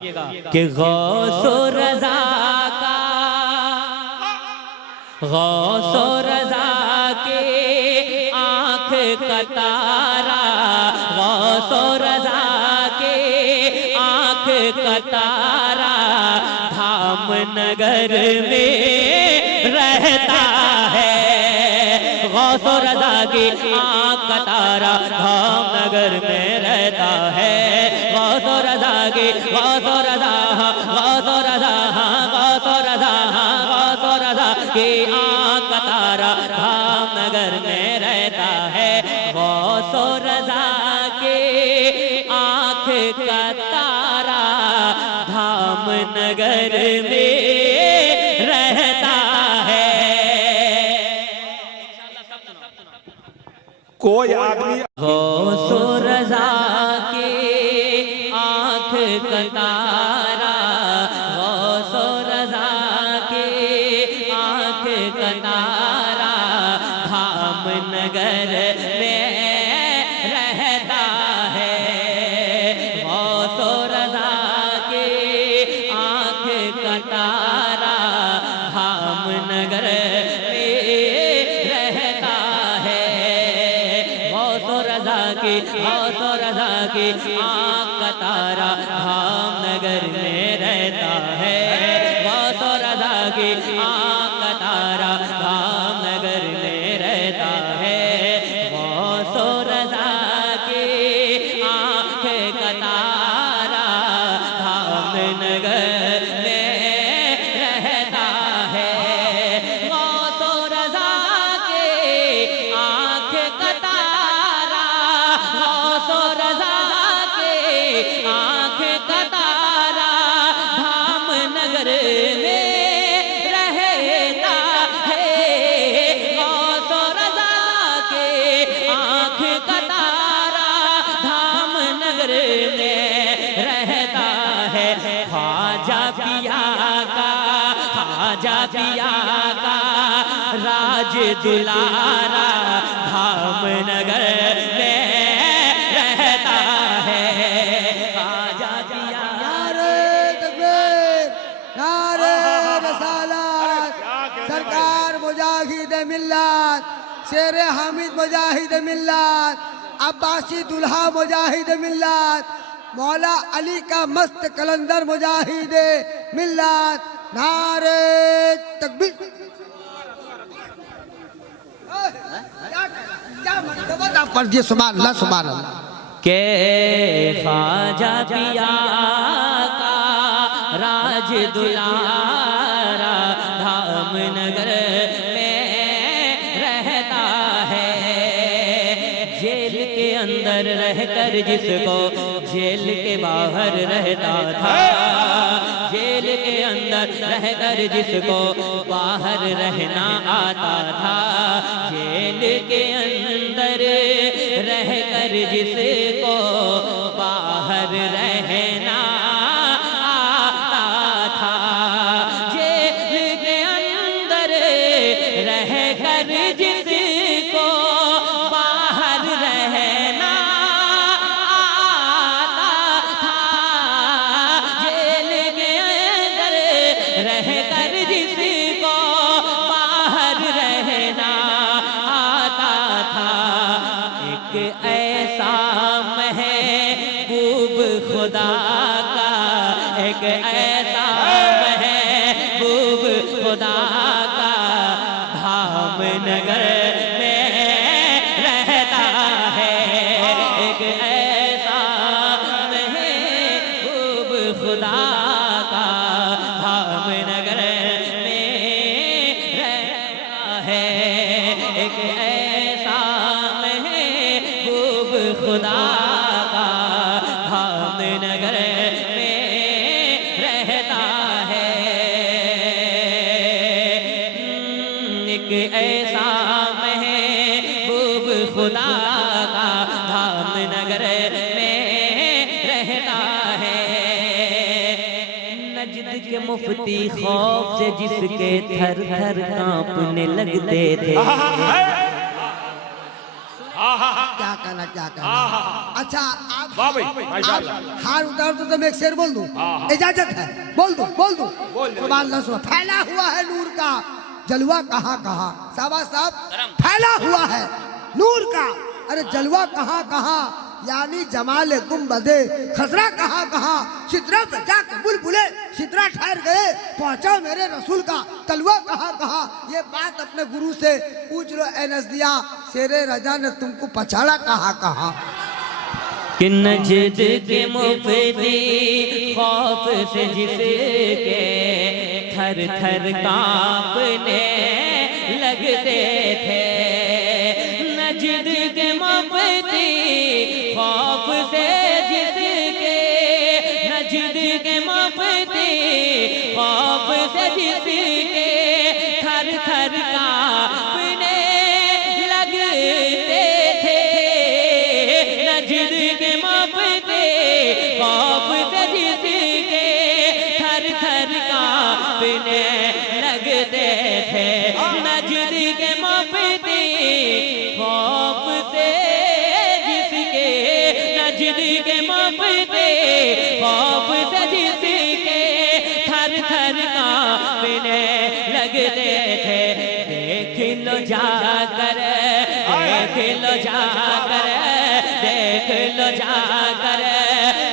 कि गौसो रज़ा का गौसो रज़ा के आँख का तारा, गौसो रज़ा के आँख का तारा धाम नगर में रहता है। गौसो रज़ा की आँख का तारा धाम नगर में रहता है। गौसो रज़ा की गौसो रज़ा गौसो रज़ा गौसो रज़ा गौसो रज़ा की आँख का तारा धाम नगर में रहता है। गौसो रज़ा के आँख का तारा धाम नगर में रहता है। कोई आदमी गौसो रज़ा के आँख का तारा, गौसो रज़ा के आँख का तारा धाम नगर में रहता है। गौसो रज़ा के आँख का तारा धाम नगर गौसो रज़ा की आँख का तारा धाम नगर में रहता है। गौसो रज़ा की आँख का तारा धाम नगर में रहता है। गौसो रज़ा की आँख का तारा धाम नगर में रहता है। गौसो रज़ा के आँख का गौसो रज़ा के आँख का तारा धाम नगर में रहता है। गौसो रज़ा के आँख का तारा धाम नगर में रहता है। ख्वाजा पिया का राज दुलारा धाम नगर में रहता है। ख्वाजा पिया नारे तकबीर, नारे रसालत, सरकार मुजाहिद मिल्लत, शेर हामिद मुजाहिद मिल्लत, अब्बासी दुल्हा मुजाहिद मिल्लत, मौला अली का मस्त कलंदर मुजाहिद मिल्लत। नारे तकबीर। क्या पढ़िए सुभान अल्लाह सुभान अल्लाह। के ख्वाजा पिया का राज दुलारा धाम नगर में रहता है। जेल के अंदर रहकर जिसको जेल के बाहर रहता था, जेल के अंदर रहकर जिसको बाहर रहना आता था, जेल के अंदर रहकर जिसको बाहर रहना आता था, जेल के अंदर रहकर जिसको बाहर रहना आता था, जेल के अंदर रहकर जिसको बाहर रहना आता था। एक ऐसा महबूब खुदा का, एक ऐसा महबूब खुदा का धाम नगर में रहता है। एक ऐसा महबूब खुदा का धाम नगर में रहता है। एक ऐसा महबूब खुदा का धाम नगर में रहता है। एक ऐसा महबूब खुदा का धाम नगर में रहता है। नजद के मुफ्ती खौफ से जिसके थर थर कांपने लगते थे, क्या कहना क्या कहना। अच्छा आप वाह भाई, माशाअल्लाह। आप हार उतार दो तो मैं एक शेर बोल दूं, इजाजत है? बोल दूं सुभान अल्लाह। सुभान फैला हुआ है नूर का जलवा कहाँ कहाँ, शाबाश साहब। फैला हुआ है नूर का, अरे जलवा कहाँ कहाँ, यानी जमाले गुम्बदे खसरा कहाँ कहाँ, सिदरा पे जाके बुलबुले सिदरा ठहर गए, पहुंचा मेरे रसूल का तलवा कहाँ कहाँ। ये बात अपने गुरु से पूछ लो ए नजदिया, शेरे रजा ने तुमको पछाड़ा कहाँ कहाँ। कि नजद के मुफ्ती खौफ से जिसके थर थर कांपने लगते थे, नजद के मुफ्ती खौफ से जिसके, नजद के मुफ्ती खौफ से जिसके थर थर कांपने लगते थे, नजद के मुफ्ती खौफ से जिसके थर थर कांपने लगते थे, नजद के मुफ्ती खौफ से जिसके, नजद के मुफ्ती खौफ से जिसके थर थर कांपने लगते थे। देख लो जाकर, देख लो जाकर, देख लो जाकर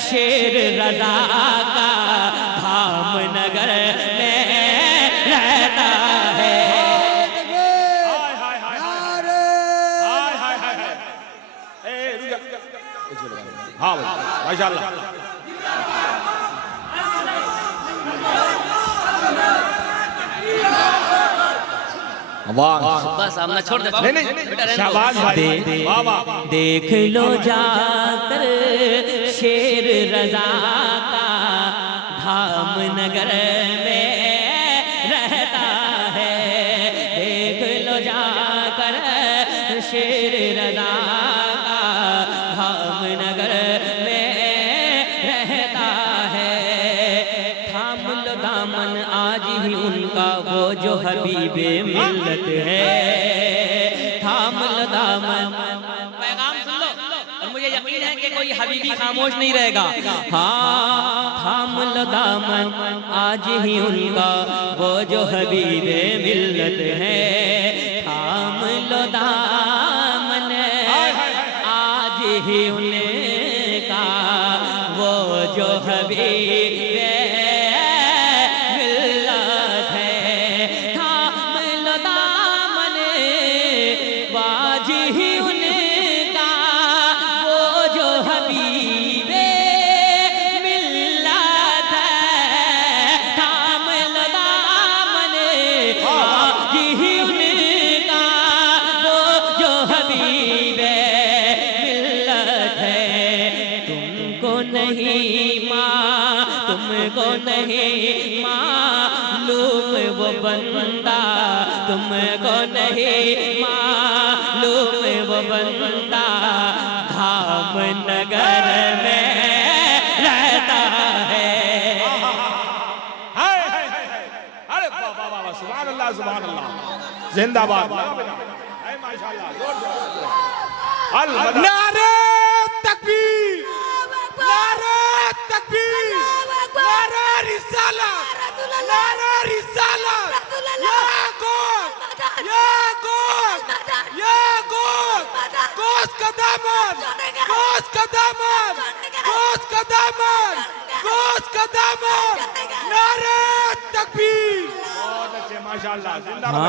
शेर रजा का धाम नगर में रहता है। नारे हाय हाय हाय हाय। ए रुक जा। हाँ भाई माशाअल्लाह। वाह बस सामना छोड़ दे। नहीं नहीं, शाबाश भाई, वाह वाह। देख लो जाकर शेर रजा का धाम नगर में रहता है, देख लो जाकर शेर रजा का धाम नगर में रहता है। थाम लो दामन आज ही उनका वो जो हबीबे मिल्लत है, थाम लो दामन। पैगाम सुन लो और मुझे यकीन है कि कोई हबीबी खामोश नहीं रहेगा। हाँ, थाम लो दामन आज ही उनका वो जो हबीबे मिल्लत है, थाम लो दामन आज ही उनका वो जो हबीबे मिल्लत है, थाम लो दामन आज ही उनका वो जो हबीबे मिल्लत है, थाम लो दामन आज ही उनका वो जो हबीबे मिल्लत है। तुमको नहीं माँ, तुमको नहीं मालूम वो बंदा, तुमको नहीं मालूम वो बंदा धाम नगर में रहता है। हाय हाय हाय हाय। अरे वाह वाह वाह, सुभान अल्लाह सुभान अल्लाह, जिंदाबाद। हाय माशाअल्लाह, जोर जोर। अल मदद। नारे तकबीर, नारे तकबीर, नारे रिसालत, नारे रिसालत। या गोद, या गोद, या गोद, गोश्त का दामन, गोश्त का दामन, गोश्त का दामन, गोश्त का दामन। नारे तकबीर। बहुत अच्छे माशाअल्लाह, जिंदाबाद।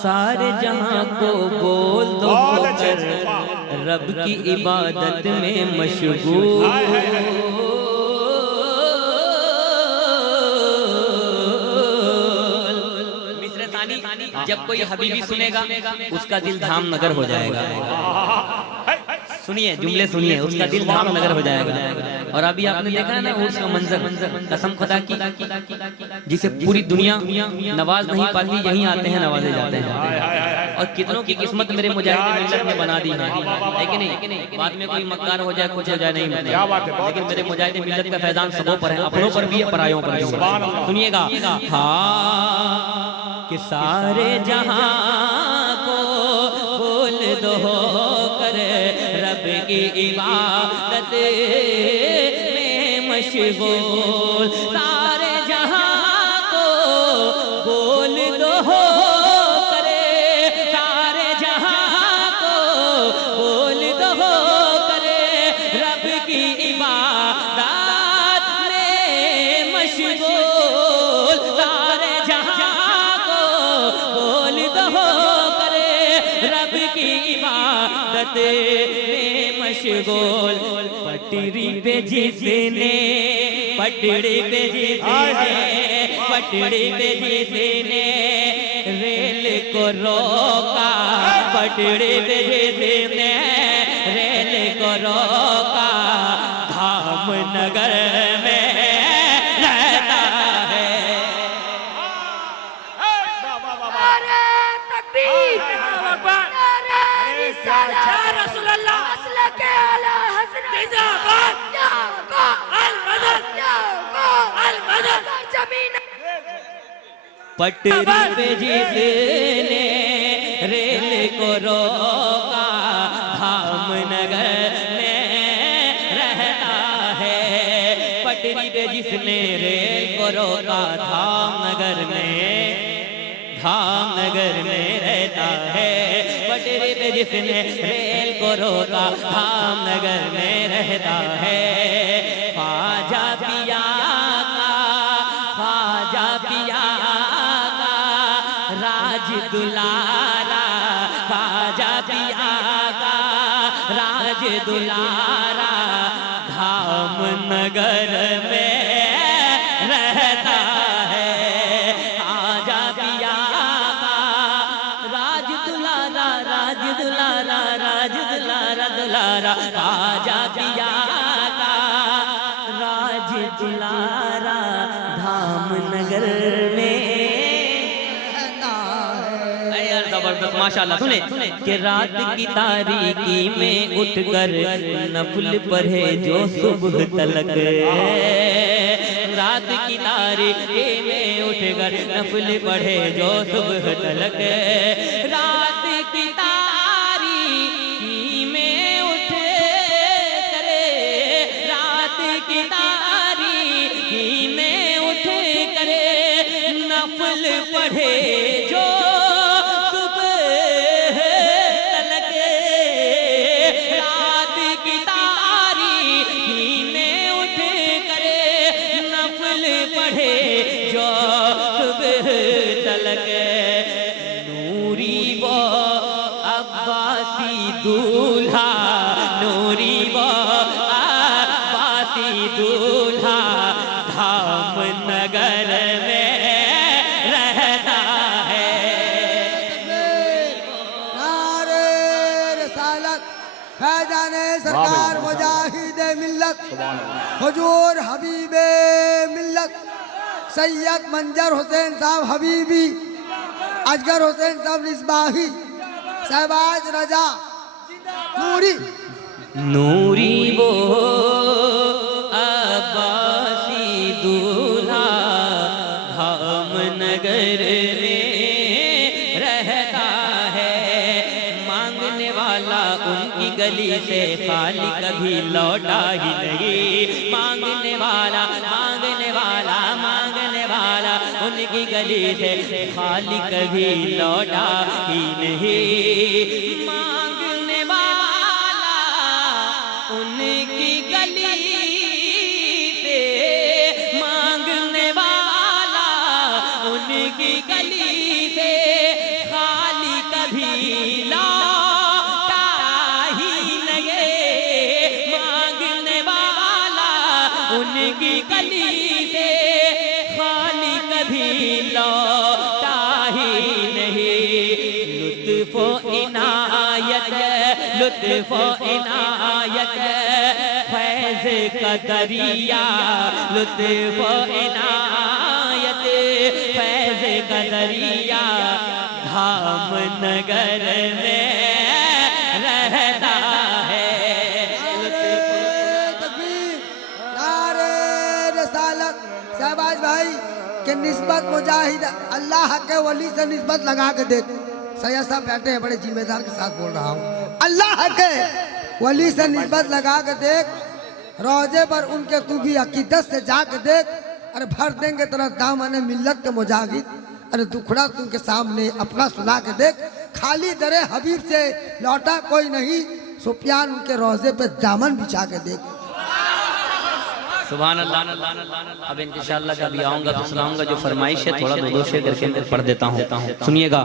सारे जहां को बोल दो बहुत अच्छे, होकर रब की इबादत में मशगूल। हाय हाय हाय। मिस्र तानी जब कोई हबीबी सुनेगा उसका दिल धाम नगर हो जाएगा। सुनिए जुमले सुनिए, उसका दिल धाम नगर हो जाएगा। और अभी आपने देखा है ना उर्स का मंजर, कसम खुदा की, जिसे पूरी दुनिया नवाज नहीं पाती यहीं आते हैं नवाजे जाते हैं। और कितनों की किस्मत मेरे मुजाहिद मिल्लत ने बना दी है, लेकिन नहीं बाद में कोई मक्कार हो जाए कुछ हो जाए नहीं, लेकिन मेरे मुजाहिद मिल्लत का फैजान सबों पर है, अपनों पर भी है परायों पर भी है। सुनिएगा। हाँ कि सारे जहां को बोल हो कर रब की इबादत में मशगूल, सारे जहां को बोल दो हो करे, सारे जहां को बोल दो हो करे रब की इबादत में मशगूल, सारे जहां को बोल दो हो करे रब की इबादत में मशगूल। पटरी पे जिसने, पटरी पे जिसने, पटरी पे जिसने रेल को रोका, पटरी पे जिसने रेल को रोका, धाम नगर में रहता है। नारे तकबीर, नारे रिसालत, या रसूल अल्लाह, असला के आला हज़रत जिंदाबाद, या को अल मदद, या को अल मदद, जमीन पटरी पे जिसने रेल को रोका, धाम नगर में रहता है। पटरी पे जिसने रेल को रोका, धाम नगर में, धाम नगर में रहता है। पटरी पे जिसने रेल को रोका, धाम नगर में रहता है। ख्वाजा पिया का, ख्वाजा पिया का राज दुलारा, ख्वाजा पिया का राज दुलारा, धाम नगर में रहता है। ख्वाजा पिया का राज दुलारा, राज दुलारा, राज दुलारा, दुलारा, ख्वाजा पिया का राज दुलारा, धाम नगर में रहता है। यार जबरदस्त माशाल्लाह। सुने कि रात की तारीकी में उठकर नफल पढ़े जो सुबह तलक, रात की तारीकी में उठकर नफल पढ़े जो सुबह तलक, रात की तारीकी में उठ करे, रात की तारीकी में उठ करे नफल पढ़े जो रात की तारीकी में उठ करे नफल पढ़े जो सुबह तलक, नूरी वो अब्बासी दूल्हा, नूरी वो अब्बासी दूल्हा, धाम नगर में रहता है। नारे रिसालत, फैजाने सरकार मुजाहिद मिल्लत, हुजूर हबीबे मिल्लत, सैयद मंजर हुसैन साहब हबीबी, अजगर हुसैन साहब निस्बाही, शहबाज रजा नूरी, नूरी वो अब्बासी दूल्हा, धाम नगर में रहता है। मांगने वाला उनकी गली से खाली कभी लौटा ही नहीं, मांगने वाला, मांगने वाला, मांगने वाला उनकी गली से खाली कभी लौटा ही नहीं। मांगने वाला उनकी गली से, मांगने वाला उनकी गली से खाली कभी लौटा ही नहीं, मांगने वाला उनकी गली से खाली कभी लौटा ही नहीं। लुत्फ़ो इनायत, लुत्फ़ो इनायत फैज़ का दरिया, लुत्फ़ो इनायत फैज़ का दरिया, धाम नगर में रहता है। तकबीर, नारे रिसालत, शहबाज भाई के निस्बत मुजाहिद अल्लाह के वली से निस्बत लगा के देख, सैयद साहब बैठे हैं, बड़े जिम्मेदार के साथ बोल रहा हूँ। अल्लाह के वली से निस्बत लगा के देख, रोजे पर उनके तू भी अकीदत से जाके देख। अरे भर देंगे तेरा दामन मिल्लत के मुजाहिद, अरे दुखड़ा तुमके सामने अपना सुना के देख। खाली दरे हबीब से लौटा कोई नहीं, सुफियान उनके रोजे पे दामन बिछा के देख। सुभान अल्लाह। अब इंशाअल्लाह कभी आऊंगा तो सुनाऊंगा, जो फरमाइश है थोड़ा दो शेर करके पढ़ देता हूँ, सुनिएगा।